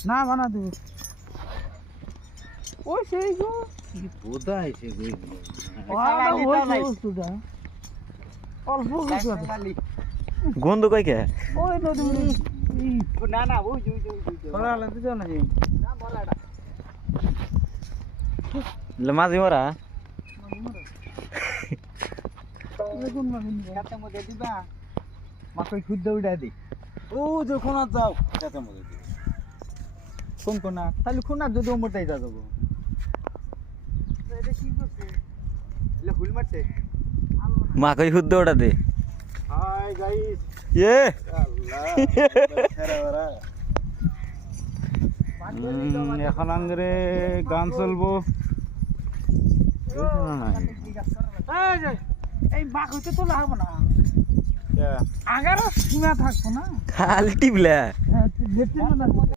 না বানা দেব ওই সেই গো কি বোধা হয়েছে বস্তুটা অল্প কিছু আছে। গন্ধ কই কে ওই নদী না না ওই খরা লাগতে যাও না না বলাটা মাঝি মরা কোন মাছ খেতে মধ্যে দিবা মাকে খুদ্দে উঠা দি ও যখন যাও খেতে মধ্যে দি কোন কোনা তাহলে খুনা যদি ওমরটাই যা যাবো এটা কি করছে এলে হুল মারছে মা কই হুদ্দ ওটা দে হাই গাইস এ আল্লাহ ছেড়ে ওরা এখন আঙ্গরে গান চলবো এই বাঘ হইতে তো লাগবো না আগারও সীমা থাকবো না খালি টিপলা হ্যাঁ, তুই দেখছিস না